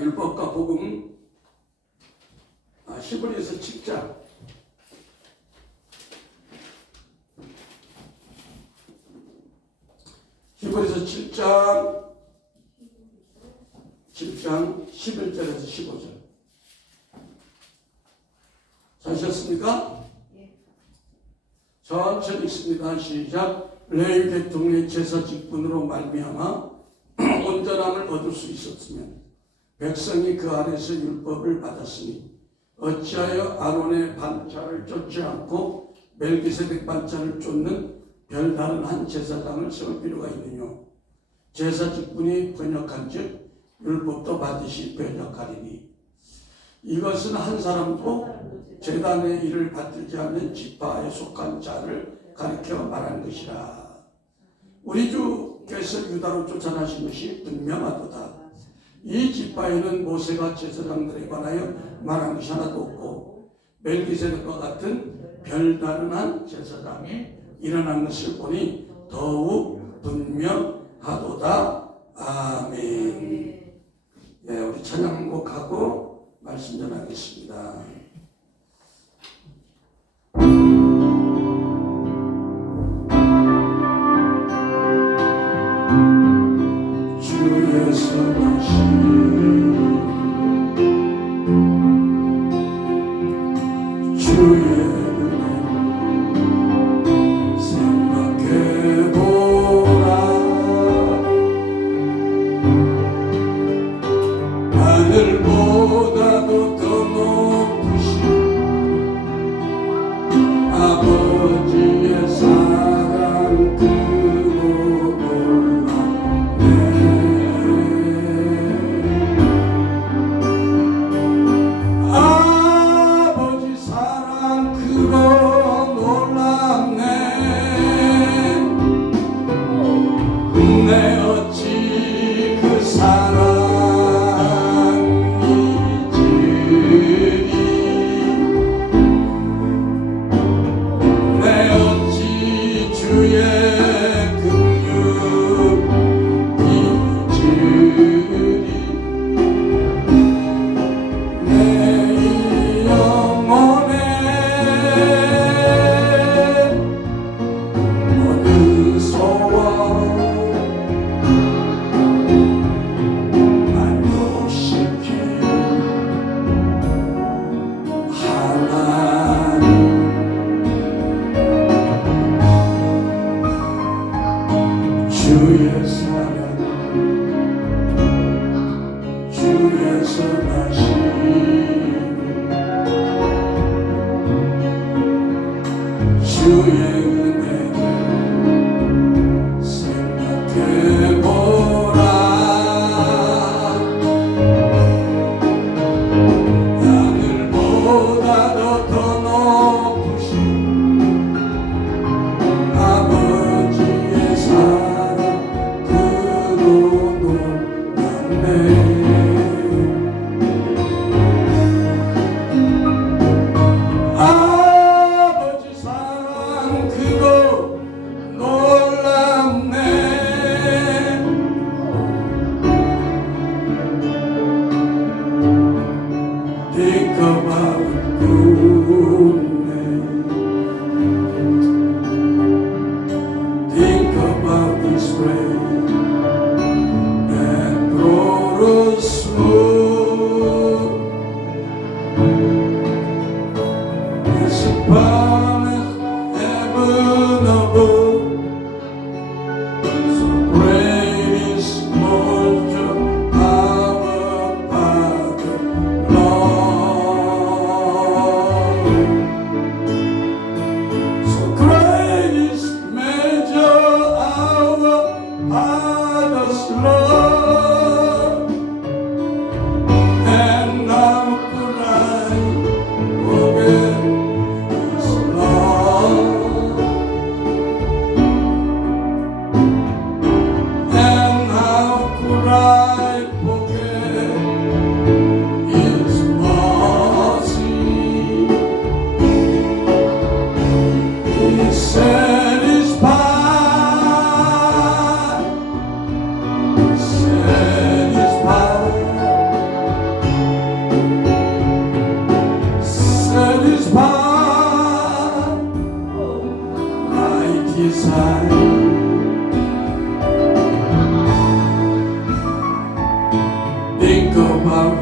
율법과 복음 히브리서 7장 7장 11절에서 15절 찾으셨습니까? 천천히 읽습니다. 시작. 레위 계통의 제사 직분으로 말미암아 온전함을 얻을 수 있었으면 백성이 그 안에서 율법을 받았으니 어찌하여 아론의 반차를 쫓지 않고 멜기세덱 반차를 쫓는 별다른 한 제사장을 세울 필요가 있느냐. 제사 직분이 번역한 즉 율법도 반드시 번역하리니 이것은 한 사람도 제단의 일을 받들지 않는 지파에 속한 자를 가리켜 말하는 것이라. 우리 주께서 유다로 쫓아나신 것이 분명하도다. 이 지파에는 모세가 제사장들에 관하여 말한 것이 하나도 없고 멜기세덱과 같은 별다른 한 제사장이 일어난 것을 보니 더욱 분명하도다. 아멘. 네, 우리 찬양곡하고 말씀 전하겠습니다. 주의 선하신 주의 하늘보다도 더 높으신 아버지의 사랑 크고 놀랍네. 아버지 사랑 크고 놀랍네. 내 어찌 그 사랑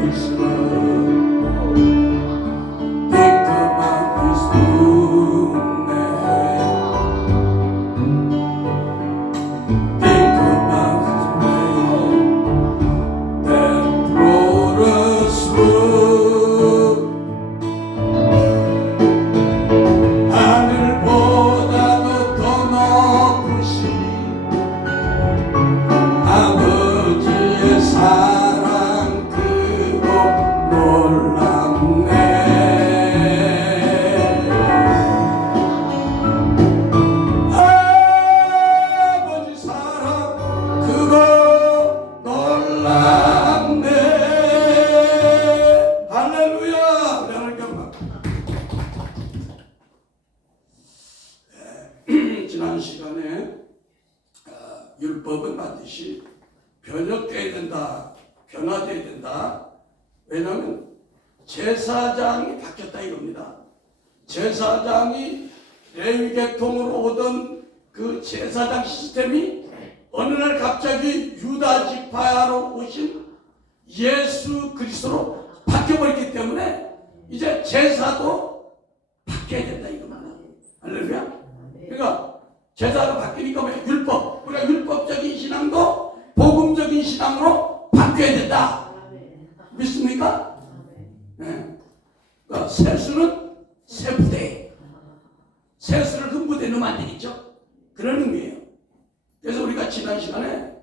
His love. Think about His goodness. Think about His way that brought us through. 하늘보다도 더 높으신 아버지의 사랑 크고 놀랍네. 아버지 사랑 크고 놀랍네. 할렐루야. 우리 하나님께 지난 시간에 율법은 반드시 변혁되어야 된다, 변화되어야 된다. 왜냐하면 제사장이 바뀌었다 이겁니다. 제사장이 레위 계통으로 오던 그 제사장 시스템이 어느 날 갑자기 유다 지파로 오신 예수 그리스도로 바뀌어버렸기 때문에 이제 제사도 바뀌어야 된다 이겁니다. 할렐루야. 그러니까 제사가 바뀌니까 왜? 율법. 우리가 율법적인 신앙도 복음적인 신앙으로 바뀌어야 된다. 믿습니까? 네. 그러니까 세수는 세부대. 세수를 흠부대 넣으면 안 되겠죠? 그런 의미예요. 그래서 우리가 지난 시간에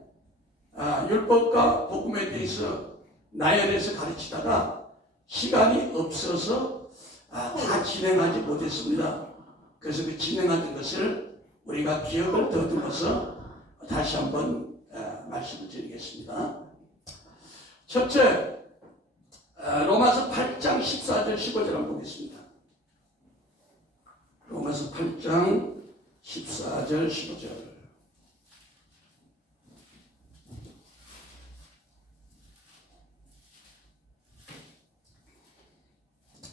율법과 복음에 대해서 나열해서 가르치다가 시간이 없어서 다 진행하지 못했습니다. 그래서 그 진행하는 것을 우리가 기억을 더듬어서 다시 한번 말씀을 드리겠습니다. 첫째, 로마서 8장 14절 15절 한번 보겠습니다. 로마서 8장 14절 15절.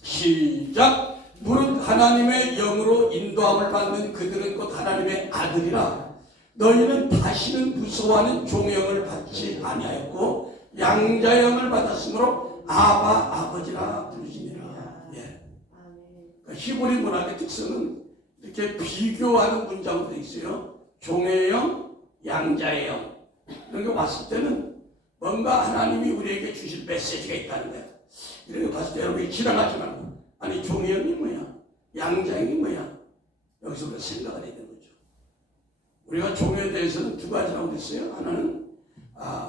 시작. 무릇 하나님의 영으로 인도함을 받는 그들은 곧 하나님의 아들이라. 너희는 다시는 무서워하는 종의 영을 받지 아니하였고 양자의 영을 받았으므로 아바 아버지라 부르시니라. 예. 그러니까 히브리 문학의 특성은 이렇게 비교하는 문장으로 되어 있어요. 종의 영, 양자의 영. 이런 게 왔을 때는 뭔가 하나님이 우리에게 주실 메시지가 있다는 거예요. 이런 거 봤을 때 여러분이 지나가지 말고, 아니 종의 영이 뭐야? 양자의 영이 뭐야? 여기서 우리가 생각을 해야 되는 거죠. 우리가 종에 대해서는 두 가지라고 했어요. 하나는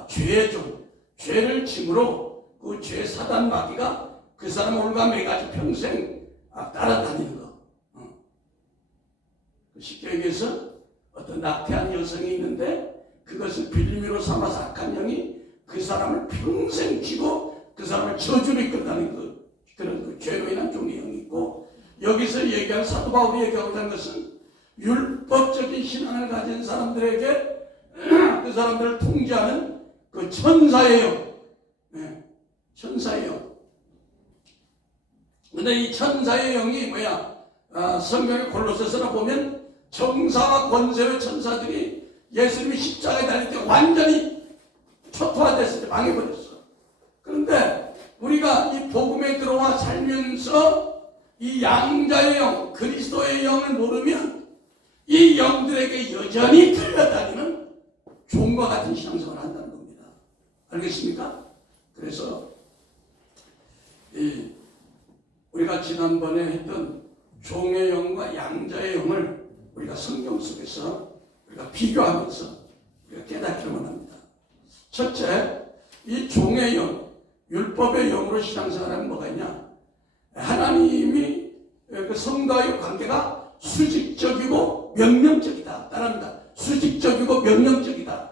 죄의 종, 죄를 짐으로 그 죄 사단 마귀가 그 사람 올가매가지고 평생 따라다니는 거. 쉽게 얘기해서 어떤 낙태한 여성이 있는데 그것을 빌미로 삼아서 악한 영이 그 사람을 평생 쥐고 그 사람을 저주로 이끌다는 그런 그 죄로 인한 종의 영이 있고, 여기서 얘기할 사도 바울이 얘기하고 있는 것은 율법적인 신앙을 가진 사람들에게 그 사람들을 통제하는 그 천사의 영. 네, 천사의 영. 근데 이 천사의 영이 뭐야? 성경의 골로새서나 보면 정사와 권세의 천사들이 예수님이 십자가에 달릴 때 완전히 초토화됐을 때 망해버렸어. 그런데 우리가 이 복음에 들어와 살면서 이 양자의 영, 그리스도의 영을 모르면 이 영들에게 여전히 끌려다니는 종과 같은 신앙생활을 한다는 겁니다. 알겠습니까? 그래서 우리가 지난번에 했던 종의 영과 양자의 영을 우리가 성경 속에서 우리가 비교하면서 우리가 깨닫기를 원합니다. 첫째, 이 종의 영, 율법의 영으로 신앙생활하면 뭐가 있냐? 하나님이 그 성도와의 관계가 수직적이고 명령적이다. 따라합니다. 수직적이고 명령적이다.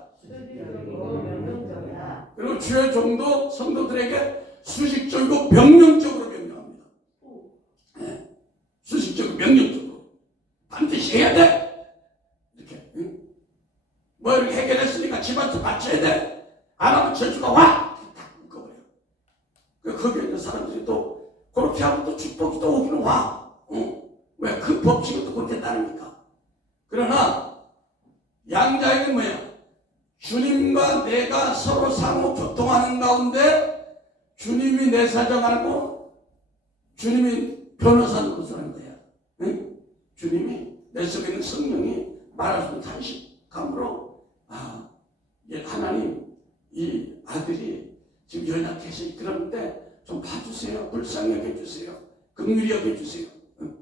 그리고 주의 종도 성도들에게 수직적이고 명령적으로 명령합니다. 네. 수직적이고 명령적으로 반드시 해야 돼. 이렇게 뭐 이렇게 해결했으니까 집안도 맞춰야 돼. 안 하면 저주가 와. 거기에 있는 사람들이 또 그렇게 하면 또 축복이 또 오기는 와. 왜? 그 법칙을 또 그렇게 따르니까. 그러나 양자에는 뭐야? 주님과 내가 서로 상호 교통하는 가운데 주님이 내 사정 알고 주님이 변호사 노릇하는 거야. 응? 주님이 내 속에 있는 성령이 말할 수 있는 탄식감으로 하나님 이 아들이 지금 연약해서 그런데 좀 봐주세요. 불쌍히 여겨주세요. 긍휼히 여겨주세요. 응?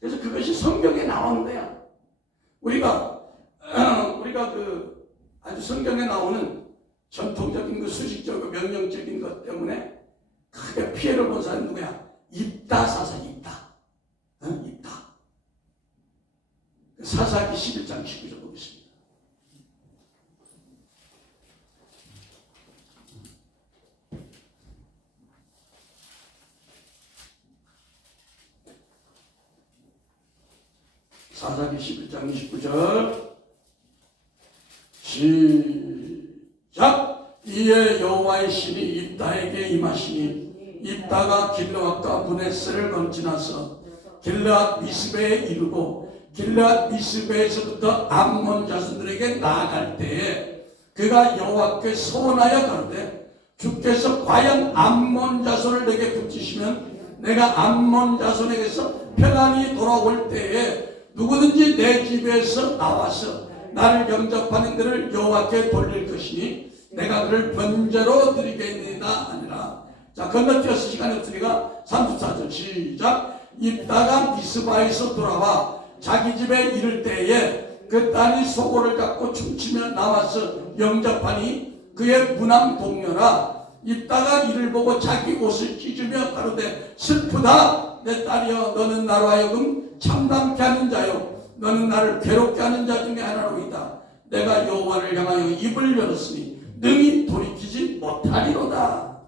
그래서 그것이 성경에 나오는 거야. 우리가 그 아주 성경에 나오는 전통적인 그 수식적이고 명령적인 것 때문에 크게 피해를 본 사람이 누구야? 입다 사사 입다. 입다. 사사기 11장 19절 보겠습니다. 사사기 11장 29절 시작. 이에 여호와의 신이 입다에게 임하시니 입다가 길르앗과 브네스를 건지나서 길르앗 미스베에 이르고 길르앗 미스베에서부터 암몬 자손들에게 나아갈 때에 그가 여호와께 소원하여 가로되 주께서 과연 암몬 자손을 내게 붙이시면 내가 암몬 자손에게서 평안히 돌아올 때에 누구든지 내 집에서 나와서 나를 영접하는 그를 여호와께 돌릴 것이니 내가 그를 번제로 드리겠느니라 하니라. 자, 건너뛰어서 시간이 없으니까 34절 시작. 입다가 미스바에서 돌아와 자기 집에 이를 때에 그 딸이 소고를 잡고 춤추며 나와서 영접하니 그의 무남 동료라. 입다가 이를 보고 자기 옷을 찢으며 가로되 슬프다 내 딸이여 너는 나로 하여금 참담케 하는 자요 너는 나를 괴롭게 하는 자 중에 하나로이다. 내가 여호와를 향하여 입을 열었으니 능히 돌이키지 못하리로다.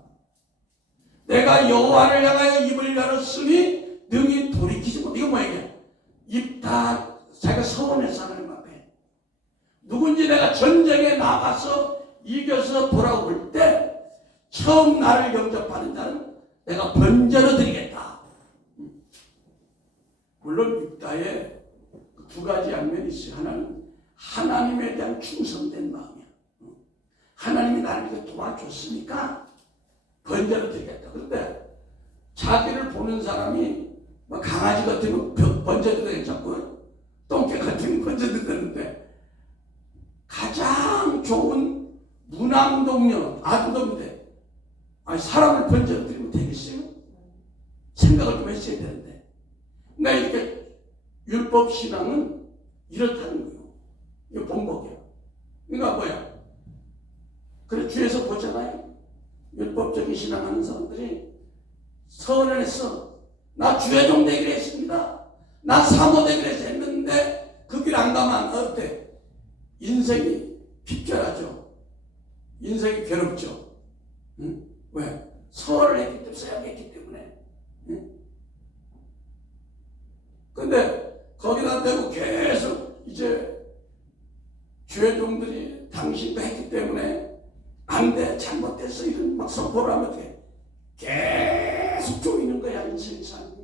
내가 여호와를 향하여 입을 열었으니 능히 돌이키지 못. 이거 뭐야 이게? 입 다 자기가 서원해서 하나님 앞에 누군지 내가 전쟁에 나가서 이겨서 돌아올 때 처음 나를 영접하는 자는 내가 번제로 드리겠다. 물론 입다에 두 가지 양면이 있어요. 하나는 하나님에 대한 충성된 마음이야. 하나님이 나를 도와줬으니까 번제로 드리겠다. 그런데 자기를 보는 사람이 뭐 강아지 같은 거 번제도 되겠고 똥개 같은 거 번제도 되는데 가장 좋은 무남동녀 아들인데 사람을 번제로 드리면 되겠어요? 생각을 좀 했어야 되는데 그러니까 이렇게 율법신앙은 이렇다는 거예요. 이거 본복이에요. 그러니까 뭐야? 그래 주에서 보잖아요. 율법적인 신앙하는 사람들이 서원했어. 나 주의종 되기로 했습니다. 나 사모 되기로 했는데 그 길 안 가면 어때? 인생이 핍절하죠. 인생이 괴롭죠. 응? 왜? 서원을 했기 때문에 서약했기 때문에. 응? 근데 거기다 대고 계속 이제 주의종들이 당신도 했기 때문에 안 돼, 잘못됐어 이런 막 선포를 하면 어떡해? 계속 조이는 거야. 인생의 삶이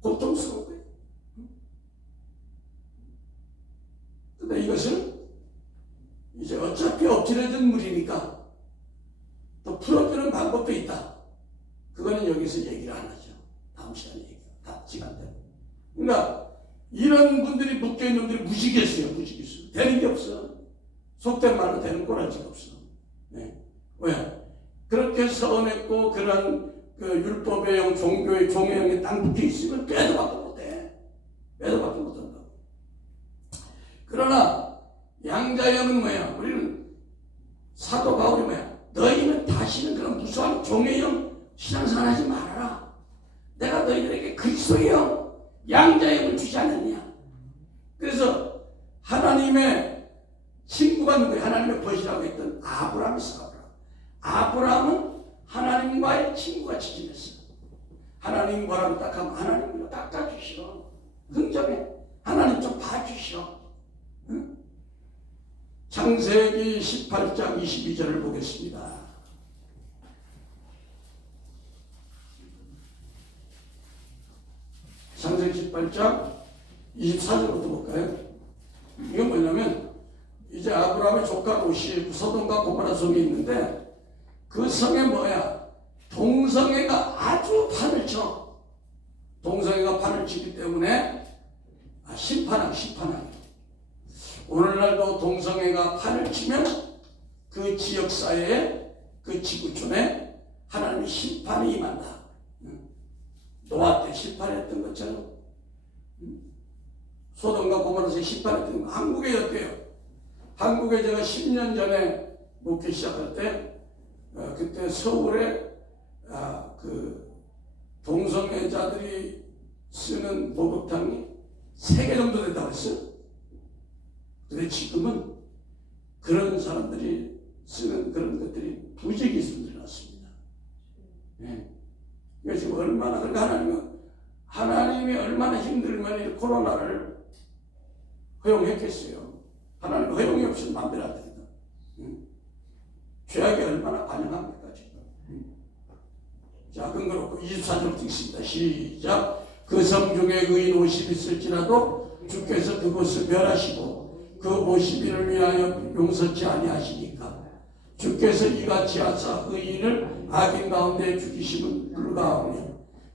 고통스러운 거야. 근데 이것을 이제 어차피 엎질러진 물이니까 또 풀어주는 방법도 있다. 그거는 여기서 얘기를 안 하죠. 다음 시간에 얘기해요. 다 시간대로. 그러니까 이런 분들이 묶여있는 분들이 무지겠어요. 무지겠어요. 되는 게 없어. 속된 말로 되는 꼬라지가 없어. 네. 왜? 그렇게 서원했고 그런 그 율법의 영, 종교의 종의 영에 딱 묶여 있으면 빼도 박도 못해. 빼도 박도 못한다고. 그러나 양자형은 뭐야? 우리는 사도 바울이 뭐야? 너희는 다시는 그런 무수한 종의 영 신앙생활 하지 말아라. 내가 너희들에게 그리스도의 영, 양자형을 주지 않느냐. 그래서 하나님의 친구가 누구야? 하나님의 벗이라고 했던 아브라함이 있어. 아브라함은 하나님과의 친구같이 지냈어. 하나님 뭐라고 딱 하면 하나님 닦아주시오. 흥정해. 하나님 좀 봐주시오. 응? 창세기 18장 22절을 보겠습니다. 창세기 18장 24절부터 볼까요? 이건 뭐냐면 이제 아브라함의 조카 롯이 소돔과 고모라 성이 있는데 그 성에 뭐야? 동성애가 아주 판을 쳐. 동성애가 판을 치기 때문에 심판하기. 오늘날도 동성애가 판을 치면 그 지역사회에, 그 지구촌에 하나님의 심판이 임한다. 노아 때 심판했던 것처럼, 소돔과 고모라에서 심판했던 거 한국에 어때요? 한국에 제가 10년 전에 목회 시작할 때 그때 서울에 그 동성애자들이 쓰는 목욕탕이 3개 정도 된다고 했어요. 근데 지금은 그런 사람들이 쓰는 그런 것들이 부지기 수준이 났습니다. 네. 그러니까 지금 얼마나, 그러니까 하나님이 얼마나 힘들면 이 코로나를 허용했겠어요. 하나님 허용이 없으면 마음대로 안 됩니다. 죄악이 얼마나 관영합니까 지금. 자, 그건 그렇고 24절 읽습니다. 시작. 그 성 중에 의인 50 있을지라도 주께서 그곳을 멸하시고 그 50인을 위하여 용서치 아니하시니까 주께서 이같이 하사 의인을 악인 가운데 죽이심은 불가하오며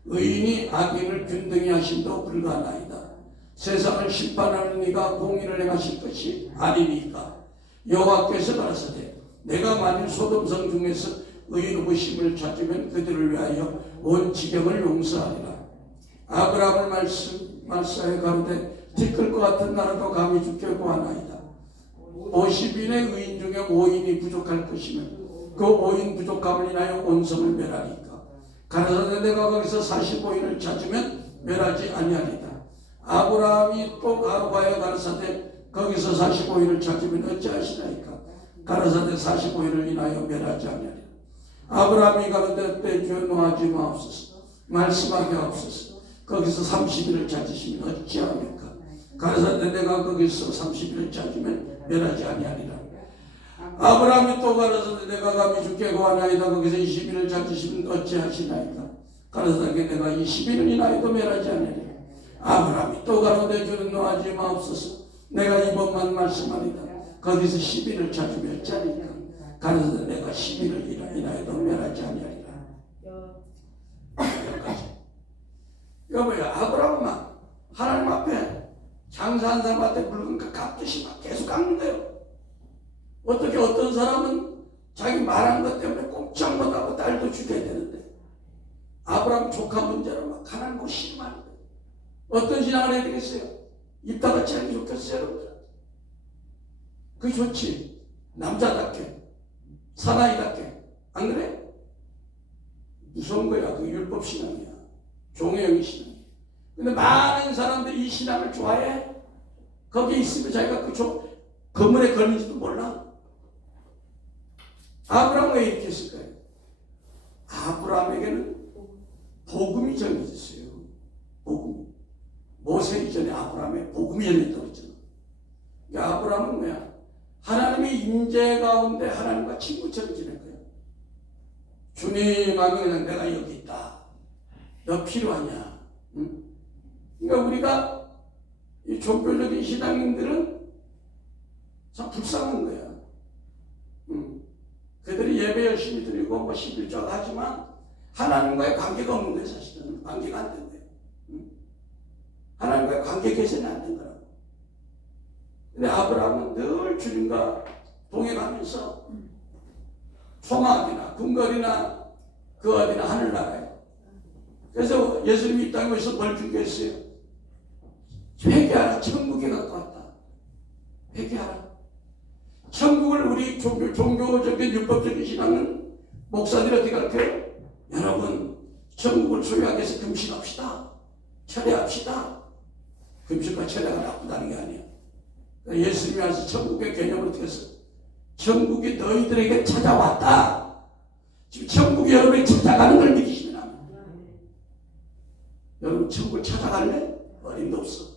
의인이 악인을 균등히 하심도 불가하나이다. 세상을 심판하는 이가 공의를 행하실 것이 아니니까. 여호와께서 가라사대 내가 만일 소돔성 중에서 의인 50을 찾으면 그들을 위하여 온 지경을 용서하리라. 아브라함을 말씀하여 가로되 티끌 것 같은 나라도 감히 주께 구하나이다. 50인의 의인 중에 5인이 부족할 것이면 그 5인 부족함을 인하여 온 성을 멸하니까. 가라사대 내가 거기서 45인을 찾으면 멸하지 아니하리다. 아브라함이 또 가로하여 가라사대 거기서 45인을 찾으면 어찌하시나이까. 가라사대 45인을 인하여 멸하지 아니하리라. 아브라함이 가로되 주여 노하지 마옵소서. 말씀하게 하옵소서. 거기서 30일을 찾으시면 어찌합니까? 가라사대 내가 거기서 30일을 찾으면 멸하지 아니하리라. 아브라함이 또 가라사대 내가 감히 주께 구하나이다. 거기서 20일을 찾으시면 어찌하시나이까? 가라사대 내가 20일을 인하여도 멸하지 아니하리라. 아브라함이 또 가로되 주는 노하지 마옵소서. 내가 이번만 말씀하리다. 거기서 10일을 찾으면 어찌하리까? 가라사대 내가 10일을 인하여도 멸하지 아니하리라. 여기까지. 이거 뭐야? 아브라함만 하나님 앞에 장사한 사람한테 물건 갚듯이 막 계속 갚는 거예요. 어떻게 어떤 사람은 자기 말한 것 때문에 꼼짝 못하고 딸도 죽여야 되는데 아브라함 조카 문제로 막 하나님을 실망하는 거예요. 어떤 신앙을 해야 되겠어요? 입다가 차는 게 좋겠어요, 여러분들? 그게 좋지. 남자답게, 사나이답게. 안 그래? 무서운 거야. 그 율법 신앙이야. 종의 신앙. 근데 많은 사람들이 이 신앙을 좋아해. 거기에 있으면 자기가 그 건물에 걸린지도 몰라. 아브라함은 왜 이렇게 했을까요? 아브라함에게는 복음이 전해졌어요. 복음. 모세 이전에 아브라함에 복음이 열렸다고 했잖아. 그러니까 아브라함은 뭐야? 하나님의 임재 가운데 하나님과 친구처럼 지낸 거야. 주님 하면 그냥 내가 여기 있다. 너 필요하냐? 응? 그러니까 우리가 이 종교적인 신앙인들은 참 불쌍한 거야. 그들이 예배 열심히 드리고 뭐 11조 하지만 하나님과의 관계가 없는 거예요. 사실은 관계가 안 된 거예요. 하나님과의 관계 개선이 안 된 거라고. 근데 아브라함은 늘 주님과 동행하면서 소망이나 궁궐이나 그 어디나 하늘나라에. 그래서 예수님이 이 땅에 오셔서 뭘 준비했어요? 회개하라. 천국에 가까웠다. 회개하라. 천국을 우리 종교적인 율법적인 신앙은 목사들이 어떻게 가르쳐요? 여러분 천국을 소유하기 위해서 금식합시다. 철회합시다. 금식과 철회가 나쁘다는 게 아니에요. 예수님이 와서 천국의 개념을 어떻게 했어요? 천국이 너희들에게 찾아왔다. 지금 천국이 여러분이 찾아가는 걸 믿으시면 합니다. 여러분 천국을 찾아갈래? 어림도 없어.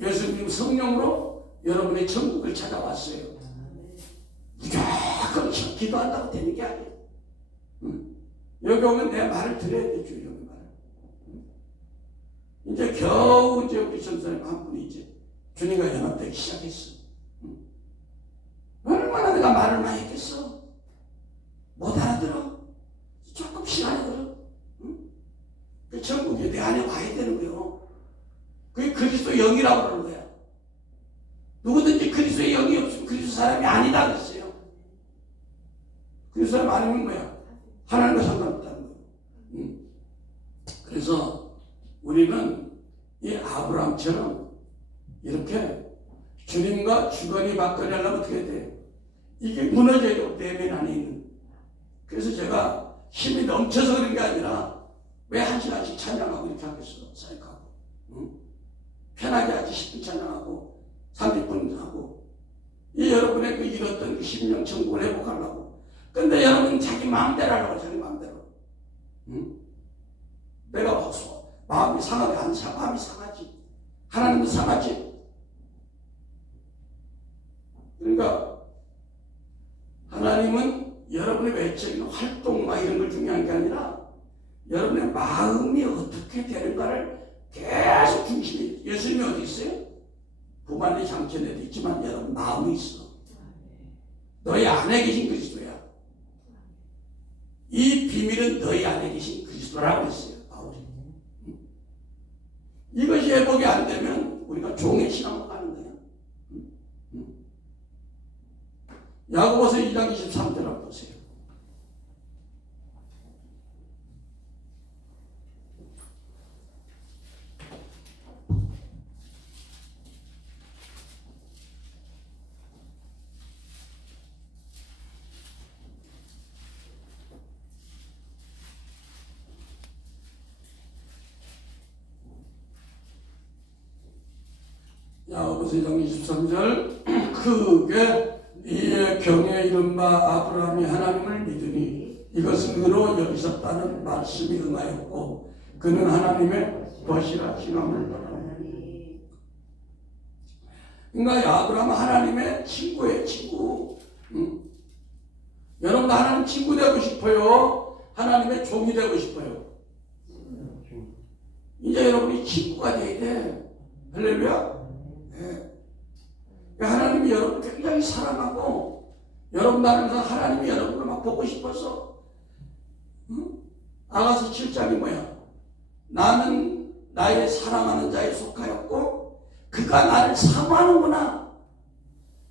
예수님 성령으로 여러분의 천국을 찾아왔어요. 무조건 기도한다고 되는 게 아니에요. 여기 오면 내 말을 들어야 되죠. 여기 말을. 이제 겨우 이제 우리 전사님 한 분이 이제 주님과 연합되기 시작했어. 얼마나 내가 말을 많이 했겠어. 못 알아들어. 좀 영이라고 그러는 거야. 누구든지 그리스도의 영이 없으면 그리스도 사람이 아니다 그랬어요. 그리스도 사람 아니면 뭐야? 하나님과 상관없다는 거예요. 그래서 우리는 이 아브라함처럼 이렇게 주님과 주거니 받거니 하려면 어떻게 돼요? 이게 무너져야 되고 내면 안에 있는. 그래서 제가 힘이 넘쳐서 그런 게 아니라 왜 1시간씩 찬양하고 이렇게 하겠어? 사역하고. 응? 편하게 하지 10분 찬양하고 30분 하고. 이 여러분의 그 잃었던 그 심령 천국을 회복하려고. 근데 여러분 자기 마음대로 하려고 자기 마음대로. 응? 내가 마음이 상하게 안 사, 마음이 상하지. 하나님도 상하지. 그러니까 하나님은 여러분의 외적인 활동과 이런 걸 중요한 게 아니라 여러분의 마음이 어떻게 되는가를 계속 중심이. 예수님이 어디 있어요? 부만리 장천에도 있지만 여러분 마음이 있어. 너희 안에 계신 그리스도야. 이 비밀은 너희 안에 계신 그리스도라고 했어요. 바울이. 이것이 회복이 안 되면 우리가 종의 신앙으로 가는 거야. 야고보서 2장 23절 한번 보세요. 야고보서 2장 23절 크게 이에 경에 이른 바 아브라함이 하나님을 믿으니 이것은 그로 여기셨다는 말씀이 응하였고 그는 하나님의 벗이라 칭함을 받았느니. 그러니까 아브라함은 하나님의 친구예요. 친구. 여러분도 하나님 친구 되고 싶어요? 하나님의 종이 되고 싶어요? 이제 여러분이 친구가 돼야 돼. 할렐루야. 네. 하나님이 여러분을 굉장히 사랑하고 여러분 다니면서 하나님이 여러분을 막 보고 싶어서 아가서 7장이 뭐야? 나는 나의 사랑하는 자에 속하였고 그가 나를 사모하는구나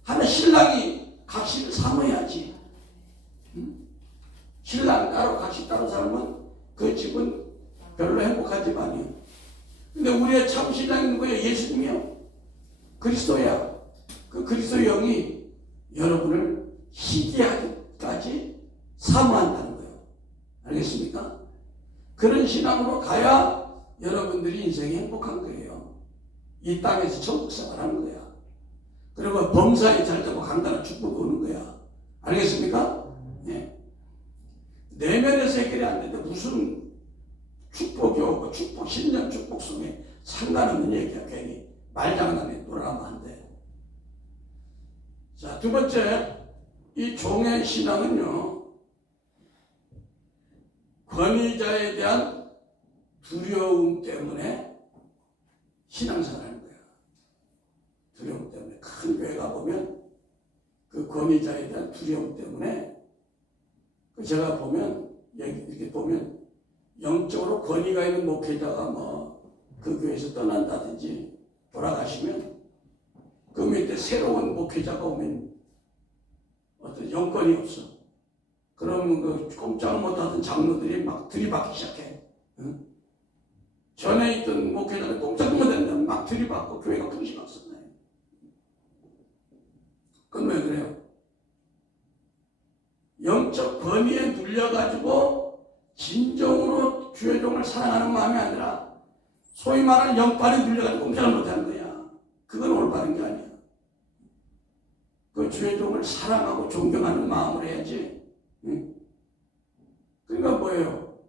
하는 신랑이 각시를 사모해야지. 신랑 따로 각시 따로 살면 그 집은 별로 행복한 집 아니에요. 근데 우리의 참 신랑이 누구예요? 예수님이요. 그리스도야. 그 그리스도 영이 여러분을 희귀하기까지 사모한다는 거예요. 알겠습니까? 그런 신앙으로 가야 여러분들이 인생이 행복한 거예요. 이 땅에서 천국 생활하는 거야. 그리고 범사에 잘 되고 강단한 축복이 오는 거야. 알겠습니까? 네. 내면에서 해결이 안 되는데 무슨 축복이 오고 축복, 신년 축복 속에 상관없는 얘기야. 괜히 말장난에 놀아가면 안 돼. 자, 두 번째, 이 종의 신앙은요, 권위자에 대한 두려움 때문에 신앙생활하는 거야. 두려움 때문에. 큰 교회 가보면 그 권위자에 대한 두려움 때문에 제가 보면, 이렇게 보면 영적으로 권위가 있는 목회자가 뭐 그 교회에서 떠난다든지 돌아가시면 그 밑에 새로운 목회자가 오면 어떤 영권이 없어. 그러면 그 꼼짝 못하던 장로들이 막 들이받기 시작해. 응? 전에 있던 목회자는 꼼짝 못했는데 막 들이받고 교회가 풍시박산 나요. 그건 왜 그래요? 영적 권위에 눌려가지고 진정으로 주의 종을 사랑하는 마음이 아니라 소위 말하는 영빨에 눌려가지고 꼼짝을 못하는 거야. 그건 올바른 게 아니야. 그 주의 종을 사랑하고 존경하는 마음으로 해야지. 응? 그러니까 뭐예요?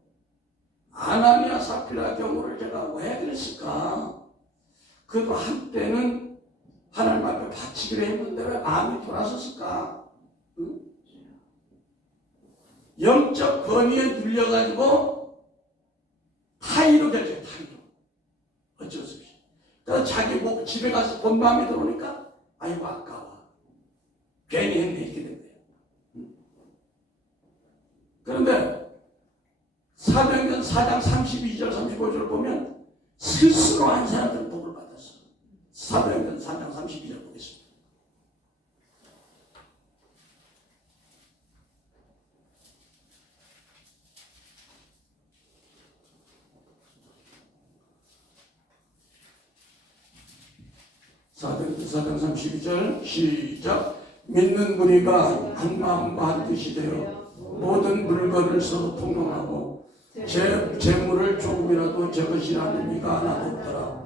아나니아 사피라 경우를 제가 왜 그랬을까? 그래도 한때는 하나님 앞에 바치기로 했는데 왜 마음이 돌아섰을까? 응? 영적 권위에 눌려가지고 타의로 결정해. 타의로. 어쩔 수 없이. 그래서 자기 집에 가서 본 마음이 들어오니까 아이고 아까워. 괜히 했네 이렇게 된 거예요. 그런데 사도행전 4장 32절 35절을 보면 스스로 한 사람들은 복을 받았어. 사도행전 3장 32절 보겠습니다. 사도행전 4장 32절 시작. 믿는 무리가 한 마음과 한 뜻이 되어 모든 물건을 서로 통용하고 재물을 조금이라도 적으시라는 이가 하나도 없더라.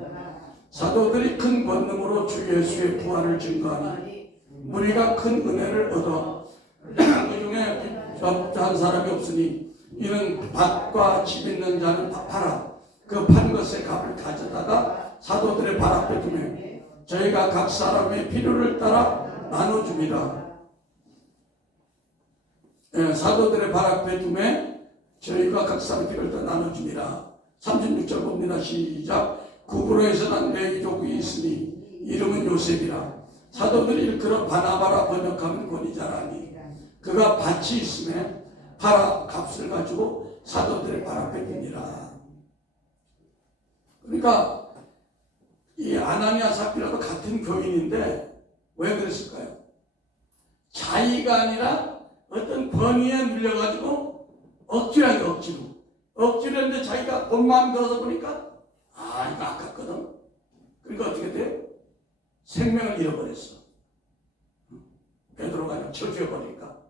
사도들이 큰 권능으로 주 예수의 부활을 증거하니 무리가 큰 은혜를 얻어 그 중에 한 사람이 없으니 이는 밭과 집 있는 자는 팔아 그 판 것의 값을 가져다가 사도들의 발 앞에 두며 저희가 각 사람의 필요를 따라 나눠줍니다. 사도들의 발 앞에 두며 저희가 각 사람의 필요를 따라 나눠줍니다. 36절 봅니다. 시작. 구브로에서 난 레위족이 있으니 이름은 요셉이라. 사도들이 일컬어 바나바라 번역하면 권위자라니 그가 밭이 있음에 팔아 값을 가지고 사도들의 발 앞에 둡니다. 그러니까 이 아나니아 삽비라도 같은 교인인데 왜 그랬을까요? 자의가 아니라 어떤 권위에 눌려가지고 억지로 했는데 자기가 온 마음 들어서 보니까 이거 아깝거든. 그러니까 어떻게 돼? 생명을 잃어버렸어. 베드로가 그냥 쳐주어버리니까.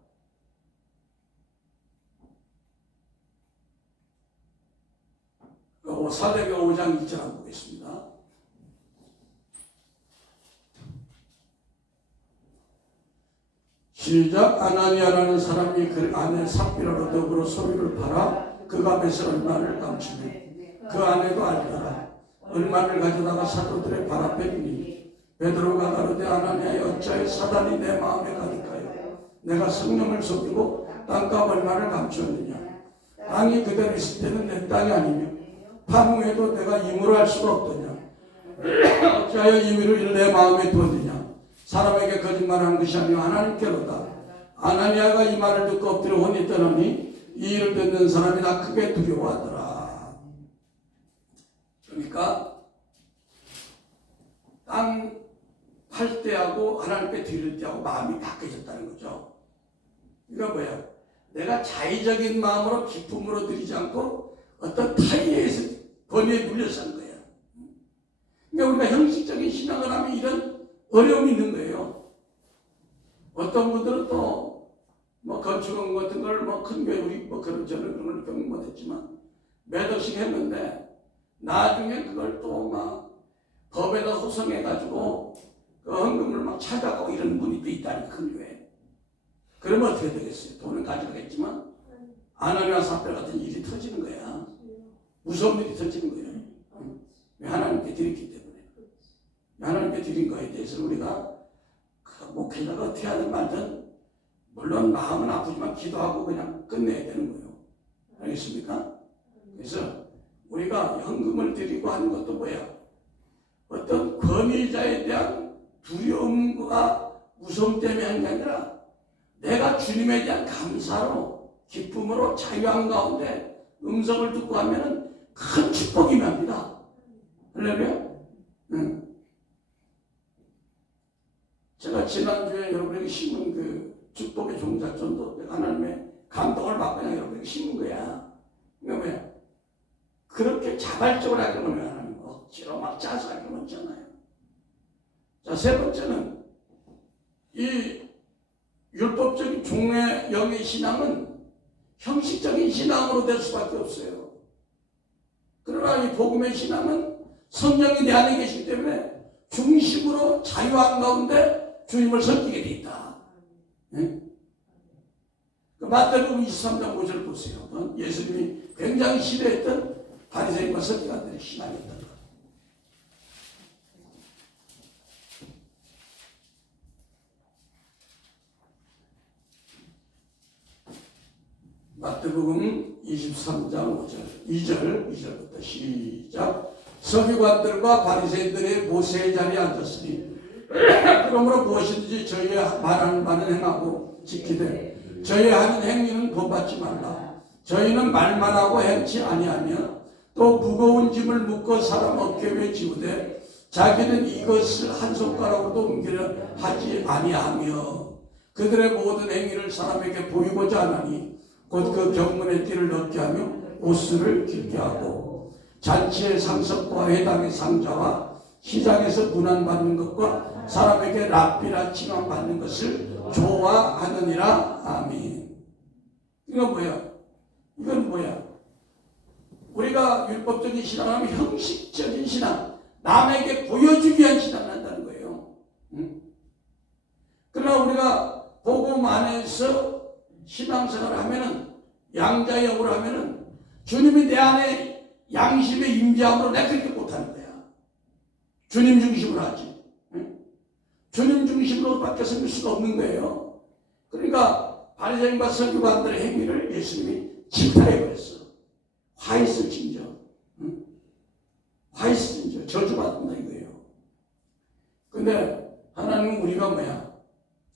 사도행전 5장 2절 한번 보겠습니다. 시작. 아나니아라는 사람이 그 안에 삽비라로 더불어 소유를 팔아 그 값에서 얼마를 감추며 그 아내도 알더라. 얼마를 가져다가 사도들의 발 앞에 두니 베드로가 가로되 아나니아여 어찌하여 사단이 내 마음에 가득하여 내가 성령을 속이고 땅값 얼마를 감추었느냐. 땅이 그대로 있을 때는 내 땅이 아니며 파무에도 내가 임으로 할 수가 없더냐. 어찌하여 임의를 내 마음에 두었느냐. 사람에게 거짓말하는 것이 아니요 하나님께로다. 아나니아가 이 말을 듣고 엎드려 혼이 떠나니 이 일을 듣는 사람이 다 크게 두려워하더라. 그러니까 땅 팔 때하고 하나님께 드릴 때하고 마음이 바뀌어졌다는 거죠. 그러니까 뭐야? 내가 자의적인 마음으로 기쁨으로 드리지 않고 어떤 타의에서 권위에 눌려서 하는 거야. 그러니까 우리가 형식적인 신앙을 하면 이런 어려움이 있는 거예요. 어떤 분들은 또 뭐 건축원 같은 걸 뭐 큰 교회 우리 뭐 그런 저는 그런 걸 경험 못했지만 몇 억씩 했는데 나중에 그걸 또 막 법에다 소송해가지고 그 헌금을 막 찾아가고 이런 분이 또 있다니 큰 교회. 그러면 어떻게 되겠어요? 돈은 가져가겠지만 아나니아 삽비라 같은 일이 터지는 거야. 무서운 일이 터지는 거예요. 왜 하나님께 드렸기 때문에. 하나님께 드린 거에 대해서 우리가 그 목회자가 어떻게 하든 말든 물론 마음은 아프지만 기도하고 그냥 끝내야 되는 거예요. 알겠습니까? 그래서 우리가 헌금을 드리고 하는 것도 뭐야? 어떤 권위자에 대한 두려움과 무서움 때문에 하는 게 아니라 내가 주님에 대한 감사로 기쁨으로 자유한 가운데 음성을 듣고 하면은 큰 축복이 납니다. 할렐루야? 제가 지난주에 여러분에게 심은 그 축복의 종자전도 하나님의 감동을 받고 그냥 여러분에게 심은 거야. 그러니까 뭐야? 그렇게 자발적으로 하는 건 하나님 억지로 막 짜서 하는 건 없잖아요. 자, 세 번째는 이 율법적인 종의 영의 신앙은 형식적인 신앙으로 될 수밖에 없어요. 그러나 이 복음의 신앙은 성령이 내 안에 계시기 때문에 중심으로 자유한 가운데 주님을 섬기게 돼 있다. 네? 그 마태복음 23장 5절 보세요. 예수님이 굉장히 싫어했던 바리새인과 서기관들의 신앙이었던 것. 마태복음 23장 5절 2절부터 시작. 서기관들과 바리새인들의 모세의 자리에 앉았으니 그러므로 무엇이든지 저희의 말하는 바는 행하고 지키되 저희의 하는 행위는 본받지 말라. 저희는 말만 하고 행치 아니하며 또 무거운 짐을 묶어 사람 어깨 위에 지우되 자기는 이것을 한 손가락으로도 옮기려 하지 아니하며 그들의 모든 행위를 사람에게 보이고자 하나니 곧 그 경문의 띠를 넣게 하며 옷을 길게 하고 잔치의 상석과 회당의 상자와 시장에서 문안받는 것과 사람에게 랍비라 칭함받는 것을 좋아하느니라. 아멘. 이건 뭐야? 이건 뭐야? 우리가 율법적인 신앙을 하면 형식적인 신앙, 남에게 보여주기 위한 신앙을 한다는 거예요. 응? 그러나 우리가 복음 안에서 신앙생활을 하면은, 양자역으로 하면은 주님이 내 안에 양심의 임재함으로 내가 그렇게 못하는 거야. 주님 중심으로 하지. 응? 주님 중심으로 밖에 섬길 수가 없는 거예요. 그러니까 바리새인과 서기관들의 행위를 예수님이 질타해버렸어. 화있을 징조. 응? 화있을 징조. 저주받는다 이거예요. 근데 하나님은 우리가 뭐야?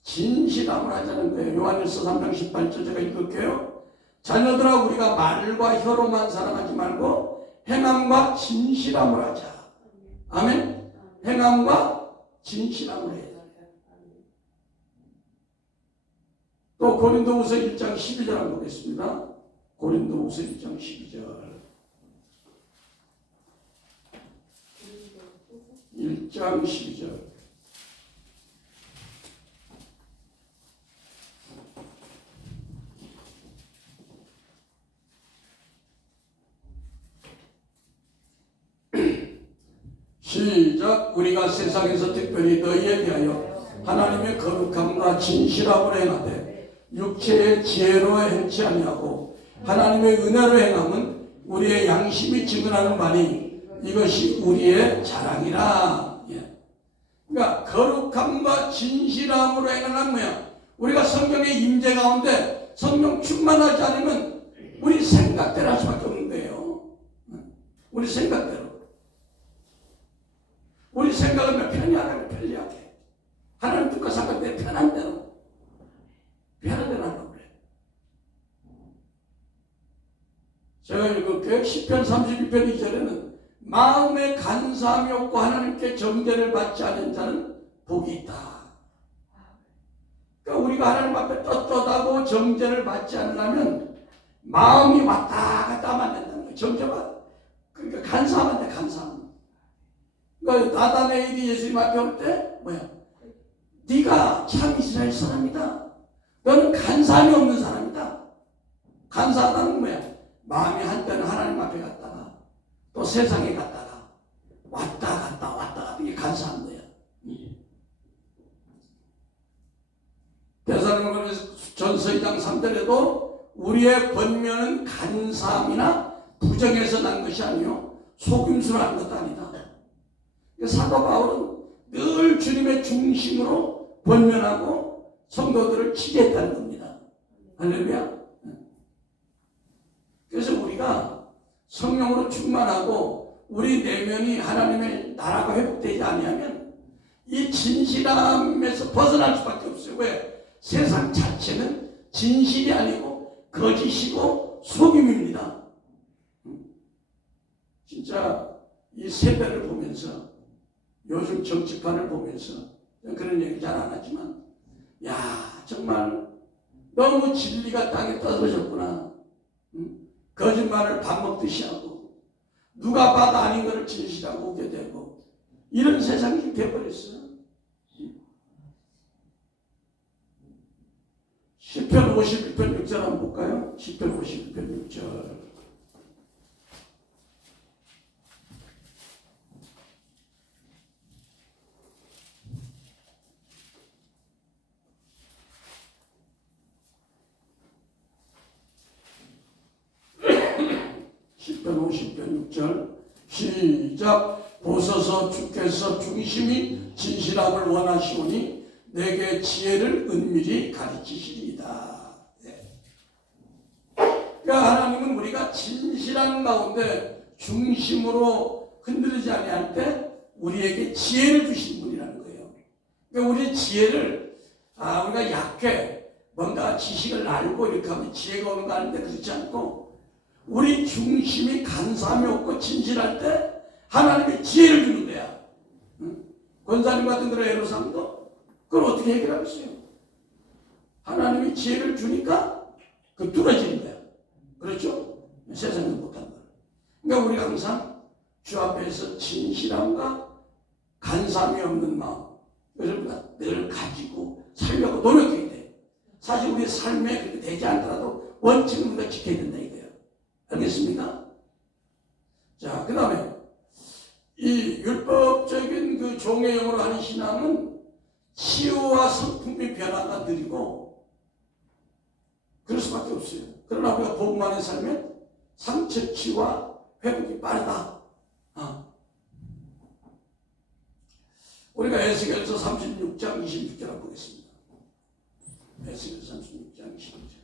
진실함을 하자는 거예요. 요한일서 3장 18절 제가 읽을게요. 자녀들아 우리가 말과 혀로만 사랑하지 말고 행함과 진실함을 하자. 아멘. 행함과 진실함을 해야 돼. 또 고린도후서 1장 12절 한번 보겠습니다. 고린도후서 1장 12절. 1장 12절. 시작. 우리가 세상에서 특별히 너희에 대하여 하나님의 거룩함과 진실함을 행하되 육체의 지혜로 행치 아니하고 하나님의 은혜로 행함은 우리의 양심이 증언하는 바니 이것이 우리의 자랑이라. 예. 그러니까 거룩함과 진실함으로 행하는 뭐야? 우리가 성경의 임재 가운데 성령 충만하지 않으면 우리 생각대로 할 수밖에 없는 거예요. 우리 생각대로. 우리 생각을 몇 편히 하라면 편리하게. 하나님 뜻과 상관 내 편한 대로. 편한 대로 하려고 그래. 제가 읽을게요. 시편 32편 2절에는 마음에 간사함이 없고 하나님께 정죄를 받지 않은 자는 복이 있다. 그러니까 우리가 하나님 앞에 떳떳하고 정죄를 받지 않으려면 마음이 왔다 갔다 하면 안 된다는 거예요. 정죄받. 그러니까 간사하면 돼, 간사하면. 그러니까 나다네일이 예수님 앞에 올 때 뭐야? 네가 참 이스라엘 사람이다. 너는 간사함이 없는 사람이다. 간사하다는 뭐야? 마음이 한때는 하나님 앞에 갔다가 또 세상에 갔다가 왔다 갔다 이게 간사한 거야. 데살로니가전서 2장 3절에도 우리의 권면은 간사함이나 부정에서 난 것이 아니요 속임수로 한 것도 아니다. 사도 바울은 늘 주님의 중심으로 권면하고 성도들을 치재했다는 겁니다. 할렐루야. 그래서 우리가 성령으로 충만하고 우리 내면이 하나님의 나라가 회복되지 아니하면 이 진실함에서 벗어날 수밖에 없어요. 왜? 세상 자체는 진실이 아니고 거짓이고 속임입니다. 진짜 이 세대를 보면서 요즘 정치판을 보면서 그런 얘기 잘 안 하지만 야 정말 너무 진리가 땅에 떨어졌구나. 거짓말을 밥 먹듯이 하고 누가 봐도 아닌 것을 진실하고 오게 되고 이런 세상이 되어버렸어요. 시편 51편 6절 한번 볼까요? 시편 51편 6절. 시편 50편 6절 시작. 보소서 주께서 중심이 진실함을 원하시오니 내게 지혜를 은밀히 가르치시리이다. 네. 그러니까 하나님은 우리가 진실한 가운데 중심으로 흔들리지 아니할 때 우리에게 지혜를 주신 분이라는 거예요. 그러니까 우리의 지혜를 우리가 약해 뭔가 지식을 알고 이렇게 하면 지혜가 오는 거 아닌데 그렇지 않고 우리 중심이 간사함이 없고 진실할 때 하나님의 지혜를 주는 거야. 권사님 같은 그런 애로사항도 그걸 어떻게 해결하겠어요? 하나님이 지혜를 주니까 그 뚫어지는 거야. 그렇죠? 세상에 못한 거. 그러니까 우리가 항상 주 앞에서 진실함과 간삼이 없는 마음, 그걸 늘 가지고 살려고 노력해야 돼. 사실 우리 삶에 그렇게 되지 않더라도 원칙은 우리가 지켜야 된다 이거예요. 알겠습니까? 자, 그 다음에 이 율법적인 그 종의 영으로 하는 신앙은 치유와 성품의 변화가 느리고 그럴 수밖에 없어요. 그러나 우리가 복음 안에 살면 상처 치유와 회복이 빠르다. 우리가 에스겔서 36장 26절 한번 보겠습니다. 에스겔서 36장 26절.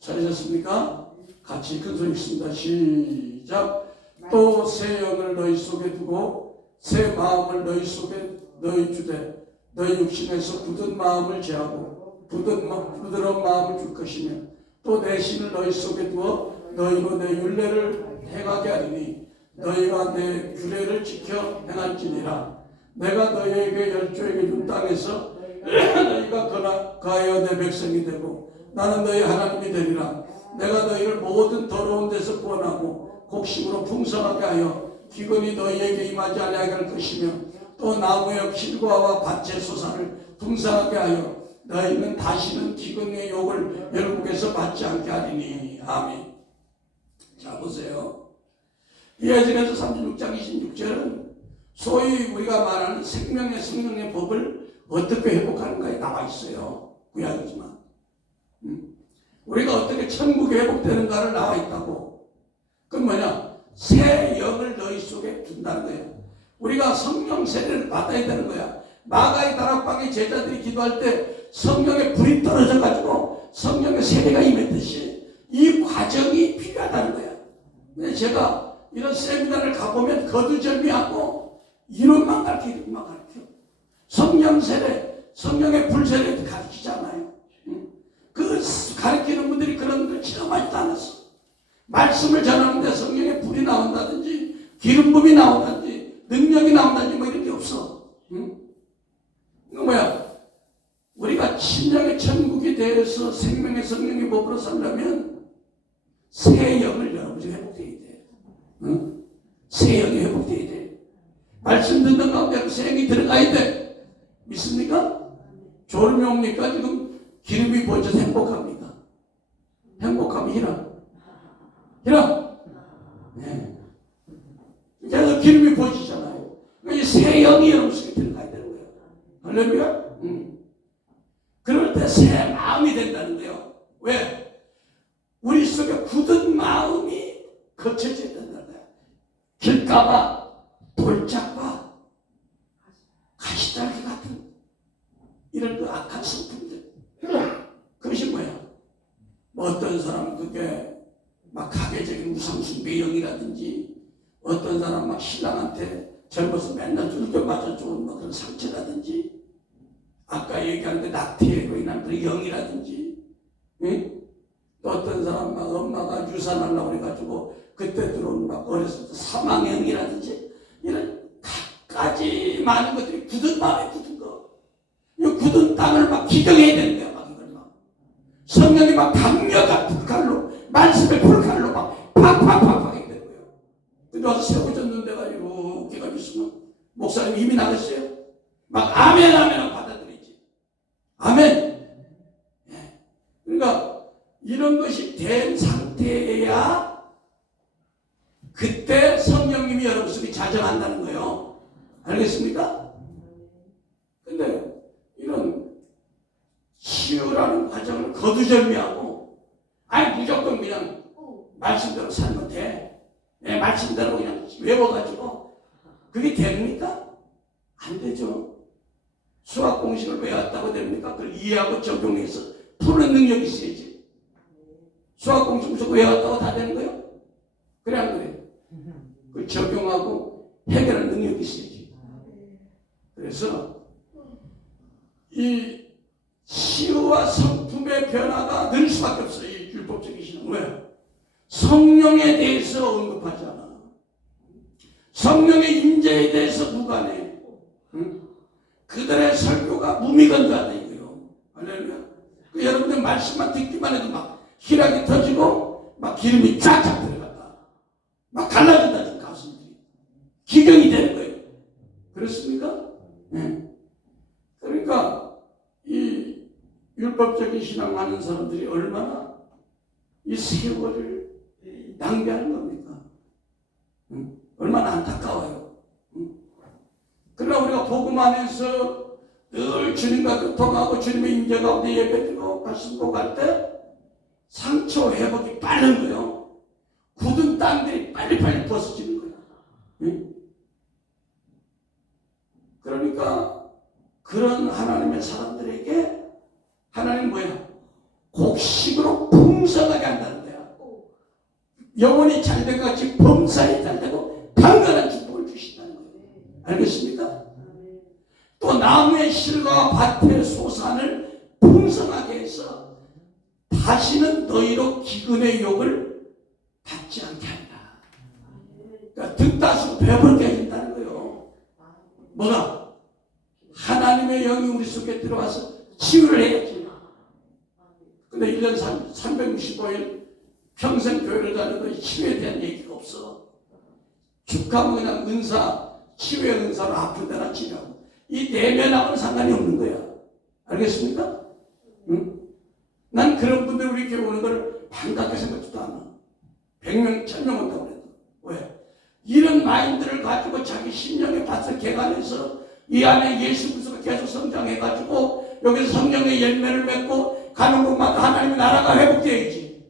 잘하셨습니까? 같이 큰 소리 있습니다. 시작. 또 새 영을 너희 속에 두고 새 마음을 너희 속에 너희 주되 너희 육신에서 굳은 마음을 제하고 부드러운 마음을 줄 것이며 또 내 신을 너희 속에 두어 너희로 내 율례를 행하게 하리니 너희가 내 규례를 지켜 행할지니라. 내가 너희에게 열조에게 준 땅에서 너희가 거하여 내 백성이 되고 나는 너희 하나님이 되리라. 내가 너희를 모든 더러운 데서 구원하고 곡식으로 풍성하게 하여 기근이 너희에게 임하지 아니하게 할 것이며 또 나무의 실과와 밭의 소산을 풍성하게 하여 너희는 다시는 기근의 욕을 열국에서 받지 않게 하리니. 아멘. 자, 보세요. 이 에스겔서 36장 26절은 소위 우리가 말하는 생명의 성령의 법을 어떻게 회복하는가에 나와 있어요. 구약이지만 우리가 어떻게 천국이 회복되는가를 나와 있다고. 그건 뭐냐? 새 영을 너희 속에 둔다는 거예요. 우리가 성령 세례를 받아야 되는 거야. 마가의 다락방에 제자들이 기도할 때 성령의 불이 떨어져 가지고 성령의 세례가 임했듯이 이 과정이 필요하다는 거야. 근데 제가 이런 세미나를 가보면 거두절미하고 이론만 가르쳐, 이론만 가르쳐. 성령 세례, 성령의 불 세례도 가르치잖아요. 그 가르치는 분들이 그런 걸 체험하지도 않았어. 말씀을 전하는데 성령의 불이 나온다든지 기름 부음이 나온다든지 능력이 나온다든지 뭐 이런 게 없어. 이거 뭐야? 우리가 신령의 천국에 대해서 생명의 성령의 법으로 살려면 새 영을 여러분이 회복돼야 돼. 새 영이 회복돼야 돼. 말씀 듣는 가운데 새 영이 들어가야 돼. 믿습니까? 졸음이 옵니까? 지금 기름이 부어져서 행복합니까? 행복하면 이라. 네. 그래서 기름이 부어지잖아요. 이 새 영이 여러분 속에 들어가야 되는 거예요. 할렐루야? 그럴 때 새 마음이 된다는 거예요. 왜? 우리 속에 굳은 마음이 거쳐져야 된다는 거예요. 길가와 돌짝과 가시떨기 같은 이런 그 악한 성품들. 그것이 뭐야? 뭐 어떤 사람은 그게 막 가계적인 우상숭배 영이라든지 어떤 사람 막 신랑한테 젊어서 맨날 두들겨 맞아 좋은 뭐 그런 상처라든지 아까 얘기하는데 낙태로 인한 그런 영이라든지 응? 또 어떤 사람 막 엄마가 유산하려고 그래가지고 그때 들어온 막 어렸을 때 사망형이라든지 이런 갖가지 많은 것들이 굳은 마음에 굳은 거. 이 굳은 땅을 막 기경해야 되는 거야. 막 이걸 막 성령이 막 강력한 불칼로 말씀의 불칼로 막 팍팍팍팍 해야 되는 거예요. 근데 와서 세워졌는 데가 이렇게 가지고 있으면 목사님 힘이 나겠어요? 막 아멘 아멘 받아들이지. 아멘. 네. 그러니까 이런 것이 된 상태여야 그때 성령님이 여러분 속에 자정한다는 거예요. 알겠습니까? 근데 이런 치유라는 과정을 거두절미하고 아니 무조건 그냥 말씀대로 살면 돼. 내 말씀대로 그냥 외워가지고 그게 됩니까? 안 되죠. 수학 공식을 외웠다고 됩니까? 그걸 이해하고 적용해서 푸는 능력이 있어야지. 수학 공식 무조건 외웠다고 다 되는 거예요? 그래 안 그래? 그걸 적용하고 해결할 능력이 있어야지. 그래서 이 치유와 성품의 변화가 늘 수밖에 없어요. 이 율법적인 신앙은. 왜? 성령에 대해서 언급하지 않아. 성령의 임재에 대해서 무관해. 응? 그들의 설교가 무미건조하다 이거요. 할렐루야. 여러분들 말씀만 듣기만 해도 막 희락이 터지고 막 기름이 쫙쫙 들어갔다. 막 갈라진다 지금 가슴들이. 기경이 되는 거예요. 그렇습니까? 네. 그러니까 이 율법적인 신앙하는 사람들이 얼마나 이 세월을 낭비하는 겁니까? 응? 얼마나 안타까워요. 응? 그러나 우리가 복음 안에서 늘 주님과 교통하고 주님의 임재 가운데 예배드리고 말씀 보고 할 때 상처 회복이 빠른 거예요. 굳은 땅들이 빨리빨리 벗어지는 거예요. 응? 그러니까 그런 하나님의 사람들에게 하나님은 뭐야? 곡식으로 풍성하게 한다는 거야. 영혼이 잘된 것 같이 범사에 잘되고 강건한 축복을 주신다는 거예요. 알겠습니까? 또 나무의 실과 밭의 소산을 풍성하게 해서 다시는 너희로 기근의 욕을 받지 않게 한다. 그러니까 듣다시고 배부르게 해준다는 거예요. 뭐가? 하나님의 영이 우리 속에 들어와서 치유를 해야지. 근데 1년 365일 평생 교회를 다녀도 치유에 대한 얘기가 없어. 축하하면 그냥 은사, 치유의 은사로 아픈 데나 치료하고. 이 내면하고는 상관이 없는 거야. 알겠습니까? 응? 난 그런 분들 우리 교회 오는 걸 반갑게 생각지도 않아. 100명, 1000명 온다고 그래도. 왜? 이런 마인드를 가지고 자기 심령의 밭을 개간해서 이 안에 예수 그리스도가 계속 성장해가지고 여기서 성령의 열매를 맺고 가는 곳마다 하나님의 나라가 회복되어야지.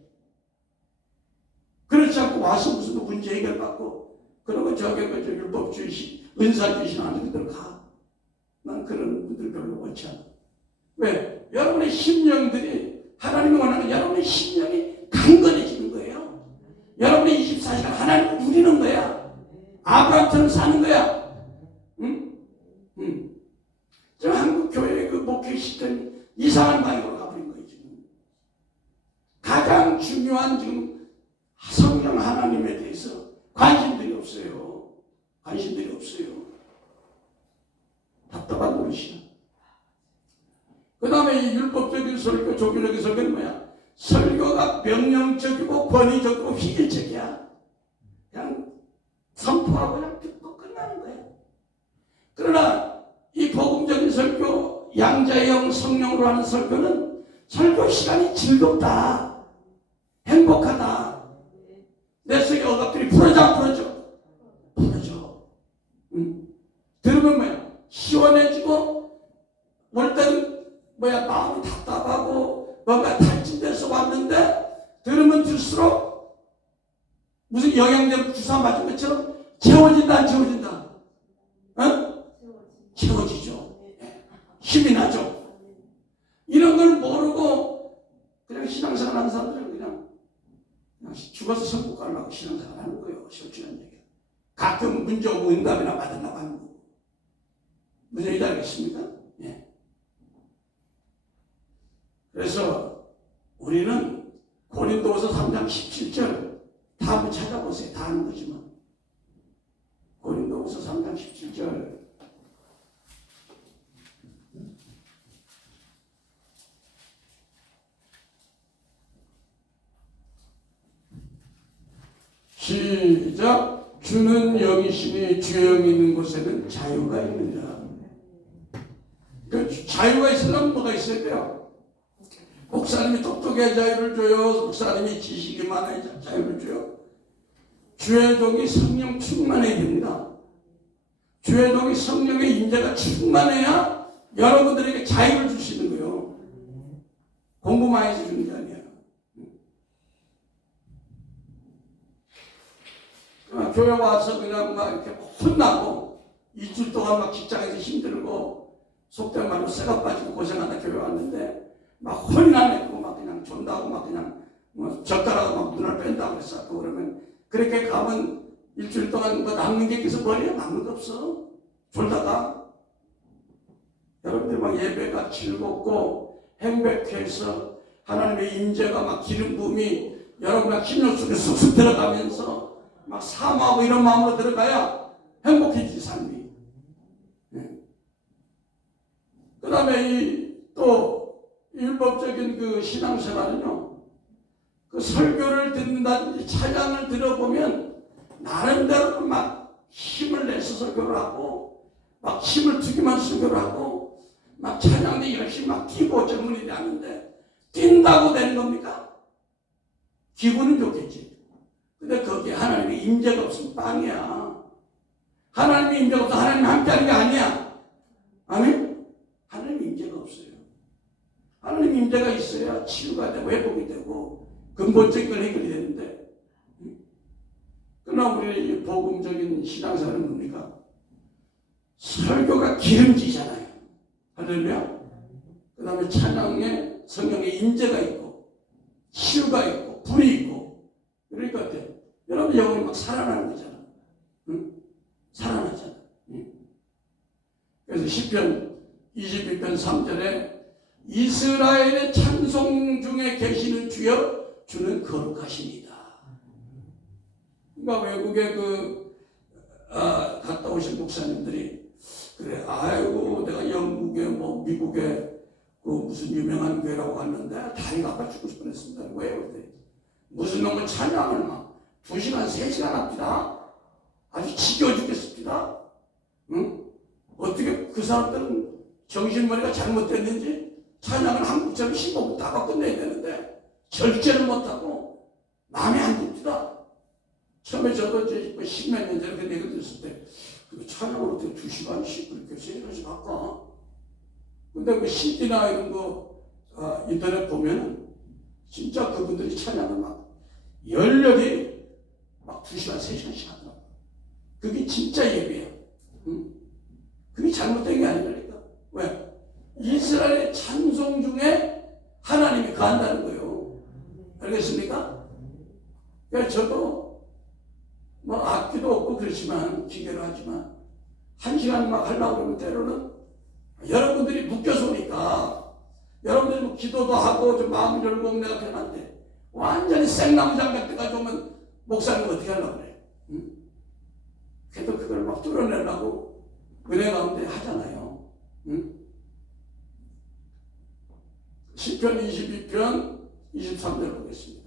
그렇지 않고 와서 무슨 문제 해결받고 그러고 저게 그 율법주의 은사주의 신앙하는 분들 가. 난 그런 분들 별로 원치 않아. 왜? 여러분의 심령들이 하나님이 원하는 여러분의 심령이 강건해지는 거예요. 여러분이 24시간 하나님을 누리는 거야. 아브라함처럼 사는 거야. 응? 응. 저 한국 교회 그 목회 시스템이 이상한 방향으로 가버린 거예요, 지금. 가장 중요한 지금 성령 하나님에 대해서 관심들이 없어요. 관심들이 없어요. 답답한 노릇이야. 그 다음에 이 율법적인 설교, 종교적인 설교는 뭐야? 설교가 명령적이고 권위적이고 휘길적이야. 그냥 선포하고 그냥 듣고 끝나는 거야. 그러나 이 복음적인 설교, 양자의 영 성령으로 하는 설교는 설교 시간이 즐겁다. 행복하다. 내 속에 억압들이 풀어져 안 풀어져? 풀어져. 들으면 뭐야? 시원해지고 올 때는 뭐야 마음이 답답하고 뭔가 탈진돼서 왔는데 들으면 들수록 무슨 영양제 주사 맞은 것처럼 채워진다 안 채워진다? 어? 채워지죠. 힘이 나죠. 이런 걸 모르고 그냥 신앙생활 하는 사람들은 그냥 죽어서 천국 가려고 신앙생활 하는 거예요. 실질적인 얘기. 가끔 문제 오고 응답이나 받으려고 하는 거. 무슨 얘기인지 알겠습니까? 예. 그래서 우리는 고린도후서 3장 17절 다 한번 찾아보세요. 다 아는 거지만 고린도후서 3장 17절 시작. 주는 영이시니 주의 영이 있는 곳에는 자유가 있느니라. 그 자유가 있으려면 뭐가 있어야 돼요? 목사님이 똑똑해 자유를 줘요. 목사님이 지식이 많아야 자유를 줘요. 주의 종이 성령 충만해야 됩니다. 주의 종이 성령의 임재가 충만해야 여러분들에게 자유를 주시는 거예요. 공부 많이 해서 주는 게 아니에요. 교회 와서 그냥 막 이렇게 혼나고 2주 동안 막 직장에서 힘들고 속된 말로 쇠가 빠지고 고생하다 교회 왔는데 막 혼이 나고 막 그냥 존다고 막 그냥 뭐 젓가락으로 막 눈을 뺀다고 그랬어. 그러면 그렇게 가면 일주일 동안 뭐 남는 게 있어서 머리에 남는 거 없어. 졸다가 여러분들 막 예배가 즐겁고 행복해서 하나님의 임재가 막 기름 부음이 여러분 막 힘을 속에 쑥쑥 들어가면서 막 사모하고 이런 마음으로 들어가야 행복해지지 삶이. 그 다음에 또 율법적인 그 신앙생활은요, 그 설교를 듣는다든지 찬양을 들어보면 나름대로 막 힘을 내서 설교를 하고 막 힘을 주기만 설교를 하고 막 찬양도 열심히 막 뛰고 젊은이들이 하는데 뛴다고 되는 겁니까? 기분은 좋겠지. 근데 거기에 하나님의 임재가 없으면 빵이야. 하나님의 임재가 없어 하나님 함께하는 게 아니야. 아멘? 하나님의 임재가 없어요. 하나님의 임재가 있어야 치유가 되고 회복이 되고 근본적인 걸 해결이 되는데, 그러나 우리 복음적인 신앙생활은 뭡니까? 설교가 기름지잖아요. 할렐루야. 그 다음에 찬양에 성령의 임재가 있고 치유가 있고 불이 있고, 그러니까 어때? 여러분 영혼이 막 살아나는 거잖아. 응? 살아나잖아. 응? 그래서 시편 22편 3절에 이스라엘의 찬송 중에 계시는 주여 주는 거룩하십니다. 그러니까 외국에 갔다 오신 목사님들이 그래, 아이고 내가 영국에 뭐 미국에 그 무슨 유명한 교회라고 갔는데 다리가 아파 죽을 뻔했습니다. 왜요? 무슨 놈은 찬양을 막 2시간 3시간 합니다. 아주 지겨워 죽겠습니다. 응? 어떻게 그 사람들은 정신머리가 잘못됐는지 찬양을 한국처럼 15분 다 끝내야 되는데 절제를 못하고 마음에 안 듭니다. 처음에 저도 이제 10몇 년 전에 그 얘기 들었을 때 그 찬양을 어떻게 2시간씩 그렇게 3시간씩 할까? 근데 그 CD나 이런 거 인터넷 보면은 진짜 그분들이 찬양을 막 열렬히 막 2시간 3시간씩 하더라고요. 그게 진짜 예배예요. 응? 그게 잘못된 게 아니라니까. 왜? 이스라엘의 찬송 중에 하나님이 거한다는 거예요. 알겠습니까? 그래서 저도 뭐 악기도 없고 그렇지만 기계로 하지만 1시간 막 하려고 그러면 때로는 여러분들이 묶여서 오니까 여러분들이 뭐 기도도 하고 좀 마음 열고 내가 편한데 완전히 생나무 장작 때까지 오면 목사님 어떻게 하려고 그래? 응? 그래도 그걸 막 뚫어내려고 은혜 가운데 하잖아요. 응? 시편 22편 23절 보겠습니다.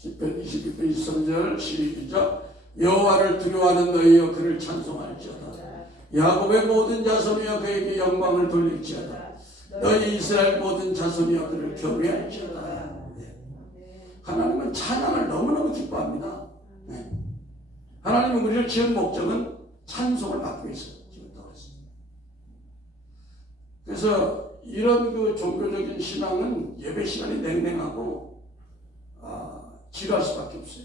시편 22편 23절 시작. 여호와를 두려워하는 너희여 그를 찬송할지어다. 야곱의 모든 자손이여 그에게 영광을 돌릴지어다. 너희 이스라엘 모든 자손이여 그를 경외할지어다. 네. 하나님은 찬양을 너무너무 기뻐합니다. 네. 하나님은 우리를 지은 목적은 찬송을 받기 위해서 지었다고 했습니다. 그래서 이런 그 종교적인 신앙은 예배 시간이 냉랭하고 지루할 수밖에 없어요.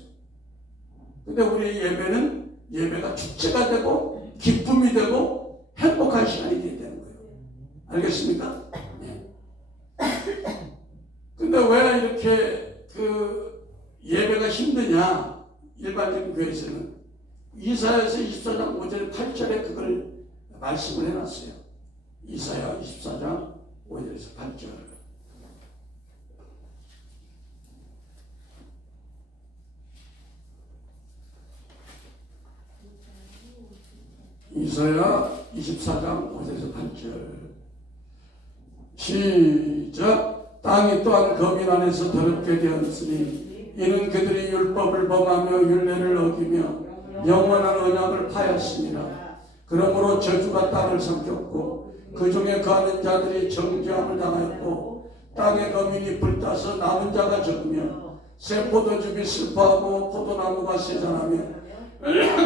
근데 우리의 예배는 예배가 축제가 되고 기쁨이 되고 행복한 시간이 되어야 되는 거예요. 알겠습니까? 네. 근데 왜 이렇게 그 예배가 힘드냐? 일반적인 교회에서는 이사야서 24장 5절 8절에 그걸 말씀을 해놨어요. 이사야 24장 5절에서 8절. 이사야 24장 5절에서 8절 시작. 땅이 또한 거민 안에서 더럽게 되었으니 이는 그들이 율법을 범하며 율례를 어기며 영원한 언약을 파였습니다. 그러므로 저주가 땅을 삼켰고 그 중에 거하는 자들이 정죄함을 당하였고 땅의 거민이 불타서 남은 자가 적으며 새 포도즙이 슬퍼하고 포도나무가 세잔하며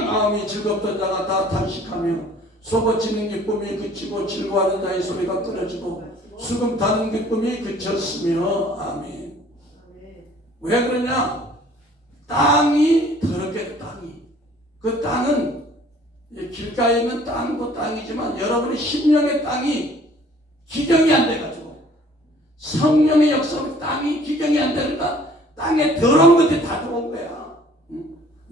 마음이 즐겁던 자가 다 탄식하며 쏟아지는 기쁨이 그치고 즐거워하는 자의 소리가 끊어지고 수금 타는 기쁨이 그쳤으며 아멘. 왜 그러냐? 땅이 더럽게 땅이 그 땅은 길가에 있는 땅도 땅이지만 여러분의 심령의 땅이 기경이 안 돼가지고 성령의 역사로 땅이 기경이 안 되니까 땅에 더러운 것들이 다 들어온 거야.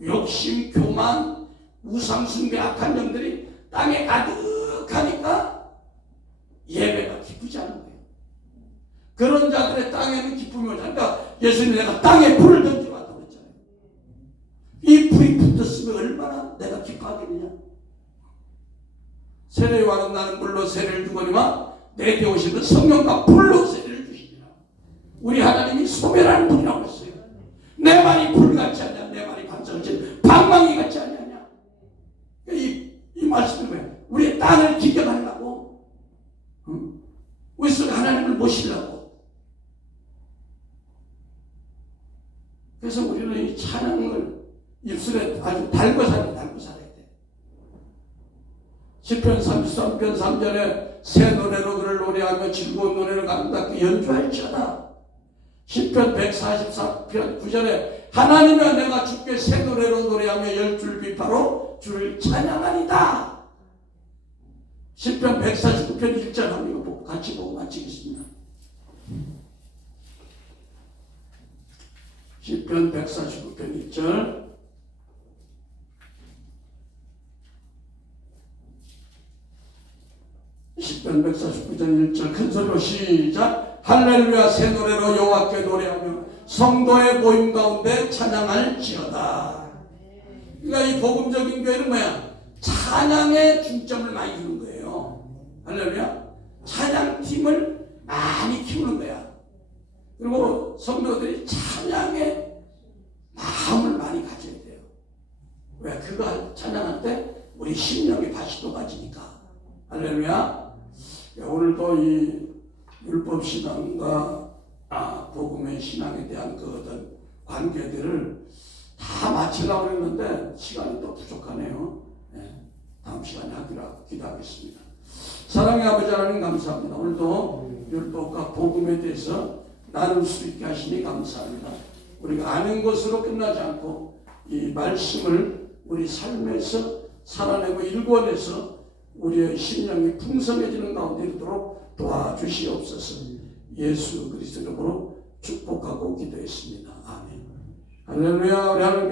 욕심, 교만, 우상숭배, 악한 점들이 땅에 가득하니까 예배가 기쁘지 않은 거예요. 그런 자들의 땅에는 기쁨이 오지 않으니까 예수님이 내가 땅에 불을 던져왔다고 했잖아요. 이 불이 붙었으면 얼마나 내가 기뻐하겠느냐. 세례요한은 나는 물로 세례를 주거니와 내게 오시는 성령과 불로 세례를 주시니라. 우리 하나님이 소멸하는 분이라고 했어요. 내 말이 불 같지 않냐, 내 말이 반짝이지 방망이 같지 않냐. 이 말씀은 왜? 우리의 땅을 기경하려고, 우리 속에 하나님을 모시려고. 그래서 우리는 이 찬양을 입술에 아주 달고 살아야 돼. 시편 33편 3절에 새 노래로 그를 노래하며 즐거운 노래를 아름답게 연주할지어다. 시편 144편 9절에 하나님이여 내가 주께 새 노래로 노래하며 열줄 비파로 주를 찬양하리다. 시편 149편 1절 한번 이거 같이 보고 마치겠습니다. 시편 149편 1절 시편 149편 1절 큰 소리로 시작. 할렐루야 새 노래로 여호와께 노래하며 성도의 모임 가운데 찬양할지어다. 그러니까 이 복음적인 교회는 뭐야? 찬양에 중점을 많이 두는 거예요. 할렐루야. 찬양팀을 많이 키우는 거야. 그리고 성도들이 찬양에 마음을 많이 가져야 돼요. 왜? 그거 찬양할 때 우리 심령이 다시 돋아지니까. 할렐루야. 오늘도 이 율법신앙과 복음의 신앙에 대한 그 어떤 관계들을 다 마치려고 했는데 시간이 또 부족하네요. 네, 다음 시간에 하기로 기도하겠습니다. 사랑의 아버지 하나님 감사합니다. 오늘도 율법과 복음에 대해서 나눌 수 있게 하시니 감사합니다. 우리가 아는 것으로 끝나지 않고 이 말씀을 우리 삶에서 살아내고 일궈내서 우리의 심령이 풍성해지는 가운데 이르도록 도와주시옵소서. 예수 그리스도 이름으로 축복하고 기도했습니다. 아멘. 할렐루야. 우리 하나님